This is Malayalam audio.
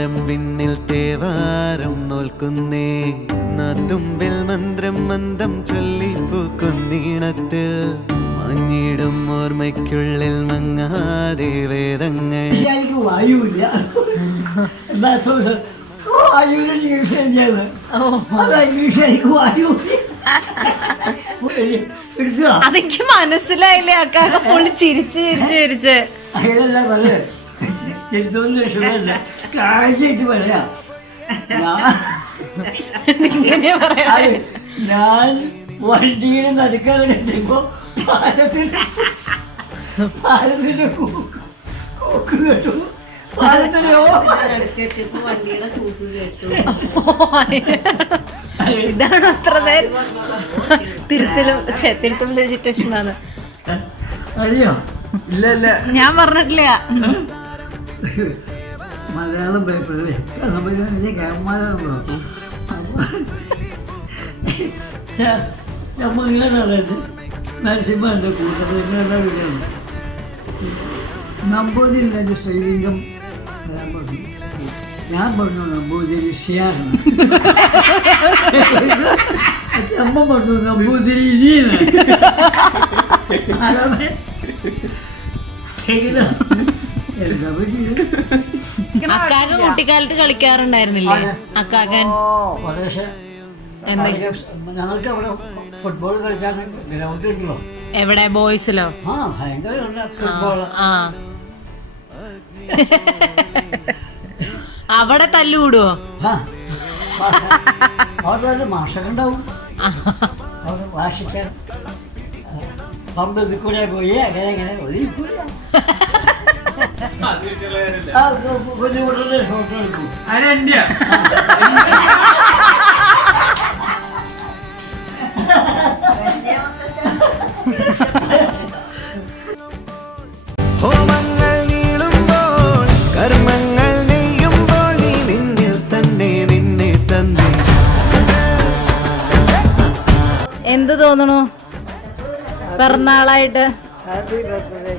താരം വിണ്ണിൽ തേവാരം നോൽക്കുന്നേ നാത്തുമ്പിൽ മന്ത്രം മന്ദം ചൊല്ലിപ്പൂക്കുന്നീണത്തിൽ മങ്ങിടും ഓർമ്മയ്ക്കുള്ളിൽ മങ്ങാതെ വേദങ്ങൾ. അതെനിക്ക് മനസ്സിലായില്ലേ അക്കാക്ക ഫുള്ള് ചിരിച്ച് ചിരിച്ച് ചിരിച്ച്. ഇങ്ങനെ പറയാ ഞാൻ വണ്ടിയുടെ നടുക്കോ പാലത്തിന്റെ കൂക്ക് കേട്ടു. ഇതാണ് അത്ര നേരം തിരുത്തലും രജിസ്ട്രേഷനാണ്. അറിയോ? ഇല്ല ഇല്ല, ഞാൻ പറഞ്ഞിട്ടില്ല. മലയാളം പേപ്പറിൽ കേരളമാരാണല്ലോ. അപ്പൊ ഇങ്ങനെയാണ് നരസിംഹന്റെ കൂട്ടത്തിൽ ഇങ്ങനെ വിളിയാണ്. നമ്പൂതിരി ശ്രീലിംഗം ഞാൻ പറഞ്ഞു നമ്പൂതിരി ഷിയാറാണ്. അമ്മ പറഞ്ഞു നമ്പൂതിരി ഇനിയാണ്. അക്കാക്ക കുട്ടിക്കാലത്ത് കളിക്കാറുണ്ടായിരുന്നില്ലേ അക്കാക്കൻ? ഞങ്ങൾക്ക് അവിടെ ഫുട്ബോൾ കളിക്കാൻ ഗ്രൗണ്ട് ഉണ്ടല്ലോ. എവിടെ? ബോയ്സിലോ? ആ ഭയങ്കര ഫുട്ബോൾ. ആ അവിടെ തല്ലുകൂടുവോ? അവിടെ മാഷക്കുണ്ടാവും. അവിടെ വാശിക്കാൻ പമ്പ് കൂടെ പോയി അങ്ങനെ അങ്ങനെ ഒരിക്കൂല. കുഞ്ഞു കുട്ടികളുടെ ഫോട്ടോ എടുക്കും. ഹോമങ്ങൾ നീളുമ്പോൾ കർമ്മങ്ങൾ നെയ്യുമ്പോൾ നീ നിന്നിൽ തന്നെ നിന്നെ തന്നെ. എന്ത് തോന്നണു പിറന്നാളായിട്ട്? Happy birthday.